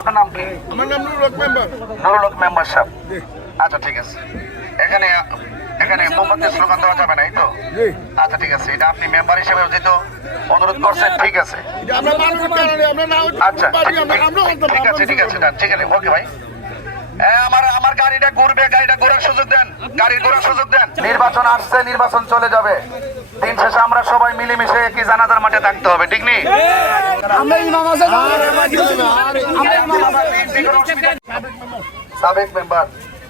আপনার নাম কি? আমার নাম নুরুল হক মেম্বার। নুরুল হক মেম্বার সাহেব। আচ্ছা ঠিক আছে। এখানে এখানে মোমবাতির স্লোগান দেওয়া যাবে না, এই তো? আচ্ছা ঠিক আছে, এটা আপনি মেম্বার হিসেবে যেহেতু অনুরোধ করছেন, ঠিক আছে। আচ্ছা ঠিক আছে ঠিক আছে ঠিক আছে, ওকে ভাই। আমার গাড়িটা ঘুরবে, গাড়িটা ঘোরার সুযোগ দেন, গাড়ির ঘোরার সুযোগ দেন। নির্বাচন আসছে, নির্বাচন চলে যাবে, দিন শেষে আমরা সবাই মিলেমিশে একই জানাজার মাঠে থাকতে হবে, ঠিক নেই? সাবেক মেম্বার,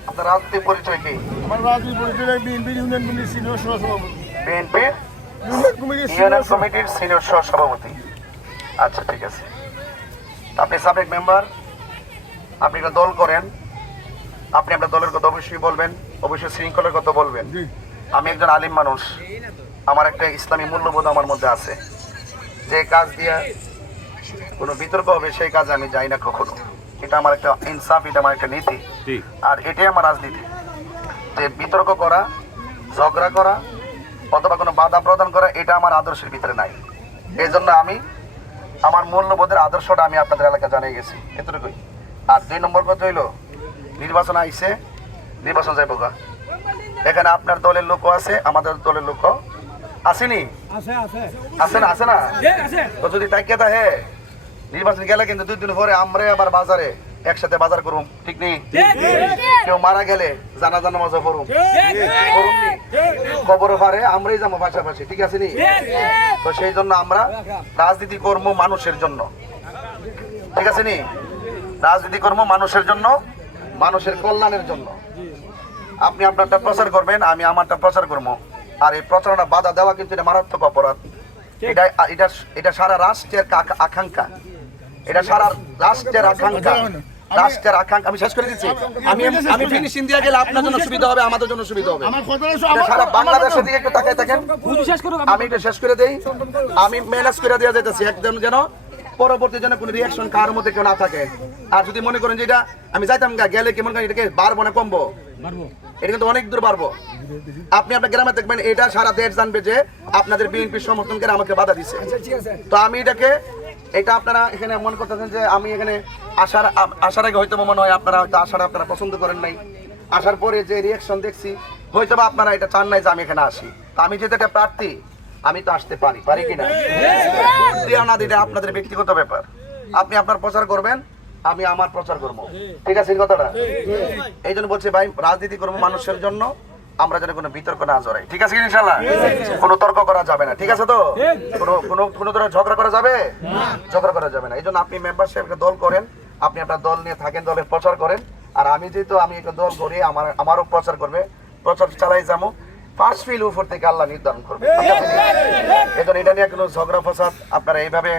আপনার রাজনৈতিক পরিচয় কি? আমার রাজনৈতিক পরিচয় বিএনপি ইউনিয়ন কমিটির সিনিয়র সহসভাপতি। বিএনপি ইউনিয়ন কমিটির সিনিয়র সহসভাপতি। আচ্ছা ঠিক আছে, আপনি সাবেক মেম্বার, আপনি একটা দল করেন, আপনি আপনার দলের কথা অবশ্যই বলবেন, অবশ্যই শৃঙ্খলার কথা বলবেন। আমি একজন আলিম মানুষ, আমার একটা ইসলামী মূল্যবোধ আমার মধ্যে আছে। যে কাজ দিয়ে কোনো বিতর্ক হবে সেই কাজে আমি যাই না কখনো। এটা আমার একটা ইনসাফ, এটা আমার একটা নীতি, আর এটাই আমার রাজনীতি। যে বিতর্ক করা, ঝগড়া করা অথবা কোনো বাধা প্রদান করা, এটা আমার আদর্শের ভিতরে নাই। এই জন্য আমি আমার মূল্যবোধের আদর্শটা আমি আপনাদের এলাকায় জানিয়ে গেছি, এতটুকুই। আর 2 নম্বর কথা হইল, নির্বাচন আইছে, নির্বাচন যাইব গা। এখানে আপনার দলের লোকও আছে, আমাদের দলের লোকও আসেনি, আছে না? আছে না? তো যদি তাকিয়ে থাকে নির্বাচন গেলে কিন্তু 2 দিন পরে আমরা আবার বাজারে একসাথে বাজার করুম, ঠিক নেই? কেউ মারা গেলে জানাজা নামাজ পড়ুম, কবর পারে আমরাই যাবো পাশাপাশি, ঠিক আছে নি? তো সেই জন্য আমরা রাজনীতি কর্ম মানুষের জন্য, ঠিক আছে নি? রাজনীতি কর্ম মানুষের জন্য, মানুষের কল্যাণের জন্য। আপনি আপনারটা প্রচার করবেন, আমি আমারটা প্রচার করবো। আর এই প্রচারণা বাধা দেওয়া কিন্তু এটা মারাত্মক অপরাধ। এটা সারা রাষ্ট্রের আকাঙ্ক্ষা, এটা সারা রাষ্ট্রের আকাঙ্ক্ষা, রাষ্ট্রের আকাঙ্ক্ষা। আমি শেষ করে দিচ্ছি, আমি ফিনিশিং দিয়ে গেলে আপনার জন্য সুবিধা হবে, আমাদের জন্য সুবিধা হবে। সারা বাংলাদেশের দিকে একটু তাকায় থাকেন, আমি এটা শেষ করে দেই। আমি ম্যানেজ করে দেওয়া যেতেছি একদম, যেন পরবর্তী যেন কোনো রিয়াকশন কার মধ্যে কেউ না থাকে। আর যদি মনে করেন যে এটা আমি যাইতাম গেলে কেমন এটাকে বাড়বো না কমবো, এটা কিন্তু অনেক দূর বাড়বো। আপনি আপনার গ্রামে দেখবেন এটা সারা দেশ জানবে যে আপনাদের বিএনপির সমর্থন করে আমাকে বাধা দিচ্ছে। তো আমি এটা আপনারা এখানে মনে করতেছেন যে আমি এখানে আসার আগে হয়তো মনে হয় আপনারা হয়তো আপনারা পছন্দ করেন নাই। আসার পরে যে রিয়াকশন দেখছি হয়তো বা আপনারা এটা চান নাই যে আমি এখানে আসি। আমি যেহেতু একটা প্রার্থী, আমি তো আসতে পারি কিনা, দেওয়া না দিলে আপনাদের ব্যক্তিগত ব্যাপার। আপনি আপনার প্রচার করবেন, আমি আমার প্রচার করবো, ঠিক আছে কথাটা? এই জন্য বলছি ভাই, রাজনীতি করবো মানুষের জন্য, আমরা যেন কোনো বিতর্ক না জড়াই, ঠিক আছে ইনশাআল্লাহ? কোনো তর্ক করা যাবে না, ঠিক আছে তো? কোনো ধরনের ঝগড়া করা যাবে, ঝগড়া করা যাবে না। এই জন্য আপনি মেম্বারশিপ একটা দল করেন, আপনি আপনার দল নিয়ে থাকেন, দলের প্রচার করেন। আর আমি যেহেতু আমি একটা দল করি, আমারও প্রচার করবে, প্রচার চালাই যাবো। ফার্স্ট ফিল উপর থেকে আল্লাহ নির্ধারণ করবে। এই জন্য এটা নিয়ে কোনো ঝগড়া ফসাদ আপনারা এইভাবে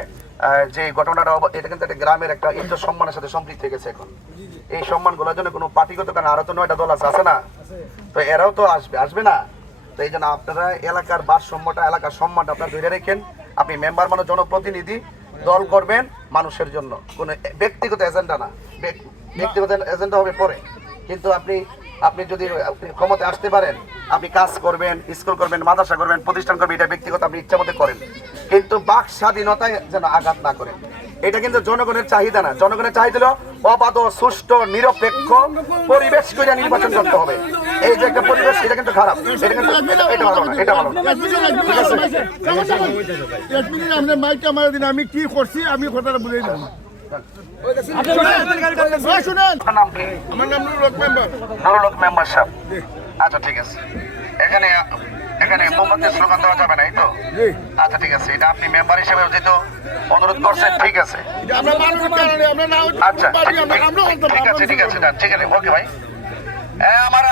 যে ঘটনাটা, এটা কিন্তু একটা গ্রামের একটা ইজ্জত সম্মানের সাথে সম্পৃক্ত হয়ে গেছে। এখন এই সম্মানগুলোর জন্য কোনো পার্টিগত কারণ, আরো তো 9টা দল আছে না? তো এরাও তো আসবে না? তো এই জন্য আপনারা এলাকার ভারসাম্যটা, এলাকার সম্মানটা আপনারা ধরে রেখেন। আপনি মেম্বার মানে জনপ্রতিনিধি, দল করবেন মানুষের জন্য, কোনো ব্যক্তিগত এজেন্ডা না। ব্যক্তিগত এজেন্ডা হবে পরে, কিন্তু আপনি যদি ক্ষমতায় আসতে পারেন, আপনি কাজ করবেন, স্কুল করবেন, মাদ্রাসা করবেন, প্রতিষ্ঠান করবেন, এটা ব্যক্তিগত আপনি ইচ্ছা মতো করেন, কিন্তু বাক স্বাধীনতায় যেন আঘাত না করেন। এটা কিন্তু জনগণের চাহিদা না। জনগণের চাহিদা হলো অবাধ, সুষ্ঠু, নিরপেক্ষ পরিবেশ করে নির্বাচন করতে হবে। এই যে একটা পরিবেশ, এটা কিন্তু খারাপ, এটা কিন্তু এটা ভালো না, এটা ভালো না, ঠিক আছে? আমি কি করছি আমি কথাটা বুঝাই দেবো। আপনার নাম কি? আমার নাম নুরুল হক মেম্বার। নুরুল হক মেম্বার সাহেব। আচ্ছা ঠিক আছে, এখানে মোমবাতির স্লোগান দেওয়া যাবে না, এই তো? আচ্ছা ঠিক আছে, এটা আপনি মেম্বার হিসেবে যেহেতু অনুরোধ করছেন, ঠিক আছে। আচ্ছা ঠিক আছে ঠিক আছে ঠিক আছে, ওকে ভাই।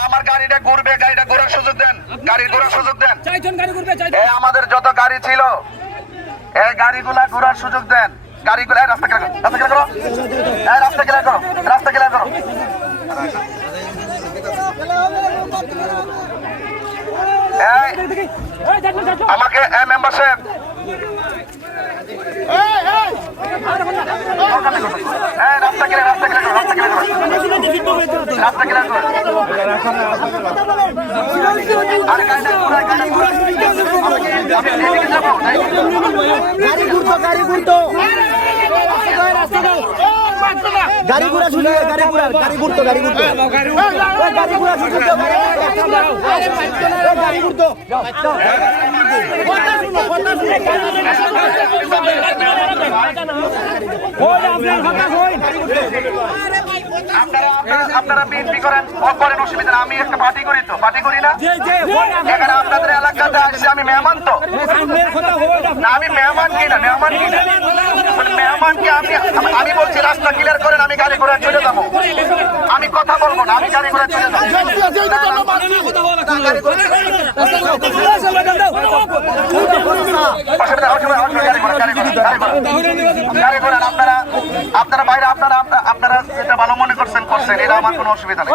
আমার গাড়িটা ঘুরবে, গাড়িটা ঘোরার সুযোগ দেন, গাড়ির ঘোরার সুযোগ দেন। আমাদের যত গাড়ি ছিল এই গাড়িগুলা ঘোরার সুযোগ দেন। গাড়িগুলা রাস্তা ক্লিয়ার করো, রাস্তা ক্লিয়ার করো, রাস্তা ক্লিয়ার করো। আমাকে মেম্বারশিপ রাস্তা ক্লিয়ার, রাস্তা ক্লিয়ার করো, রাস্তা ক্লিয়ার করো, রাস্তা ক্লিয়ার করো। আর গাড়ি ঘুরতো গাড়ি ঘোড়া শুনে গাড়ি ঘুরতো গাড়ি ঘুরতো গাড়ি ঘোড়া শুনতো গাড়ি ঘুরতো আপনারা বিএনপি করেন করেন অসুবিধা না। আমি একটা পার্টি করি তো, পার্টি করি না এখানে আপনাদের এলাকাতে আসছে। আমি মেহমান তো না, আমি মেহমান কি না, মেহমান কি না, মেহমানকে আমি বলছি রাস্তা ক্লিয়ার করেন, আমি গাড়ি ঘোড়া চলে যাবো। আমি কথা বলবো না, আমি গাড়ি ঘোড়া চলে যাবো। আপনারা বাইরে আপনারা যেটা ভালো মনে করছেন করছেন, এটা আমার কোনো অসুবিধা নেই।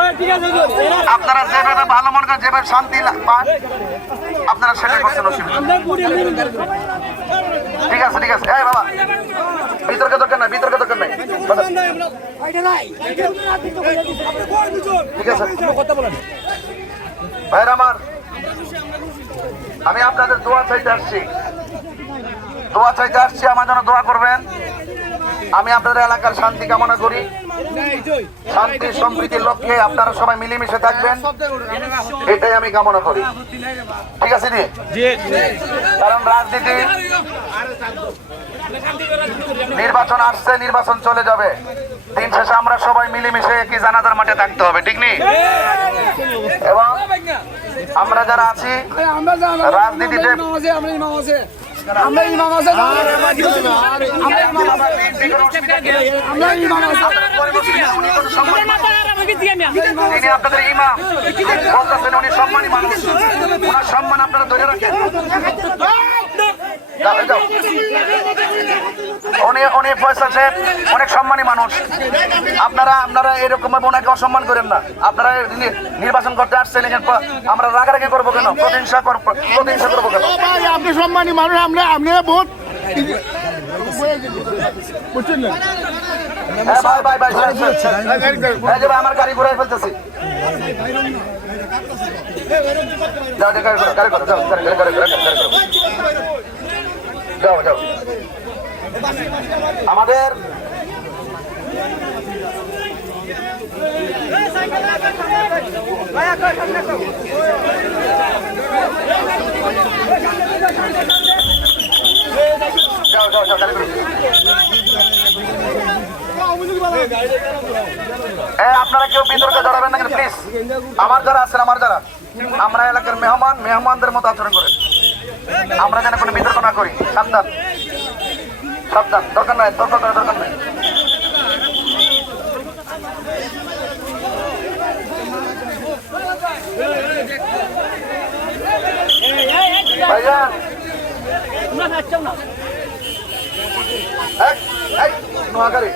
আপনারা যেভাবে ভালো মনে করেন, যেভাবে শান্তি পান আপনারা সেটা করছেন, অসুবিধা ঠিক আছে ঠিক আছে। এই বাবা বিতর্ক দরকার নাই, বিতর্ক দরকার নাই, ঠিক আছে ভাইরা আমার। আমি আপনাদের দোয়া চাইতে আসছি, দোয়া চাইতে আসছি, আমার জন্য দোয়া করবেন। আমি আপনাদের এলাকার শান্তি কামনা করি, শান্তি সম্প্রীতির লক্ষ্যে আপনারা সবাই মিলেমিশে থাকবেন, এটাই আমি কামনা করি, ঠিক আছে নি? কারণ রাজনীতি নির্বাচন আসছে, নির্বাচন চলে যাবে, দিন শেষে আমরা সবাই মিলেমিশে একই জানাজার মাঠে থাকতে হবে, ঠিক নেই? এবং আমরা যারা আছি রাজনীতিতে তিনি আপনাদের ইমাম বলতেছেন, উনি সম্মানী মানুষ, ওনার সম্মান আপনারা ধরে রাখেন। অনেক পয়সা সাহেব, অনেক সম্মানী মানুষ, আপনারা এরকম ভাবে ওনাকে অসম্মান করেন না। আপনারা নির্বাচন করতে আসছেন, আমরা রাগারাগি করবো কেন, প্রতিহিংসা করবো কেন? আপনি সম্মানী মানুষ, আমরা বহুত বুঝছেন না? ভাই আমার গাড়ি ঘুরাই ফেলতেছি, যাও যাও। আমাদের আপনারা কেউ বিতর্কে জড়াবেন না প্লিজ। আমার যারা আছেন, আমরা এলাকার মেহমানদের মতো আচরণ করেন, আমরা যেন কোনো বিতর্ক না করি। সাবধান সাবধান, দরকার নাই, তর্ক করার দরকার নাই। ভাইজান নোয়াখালী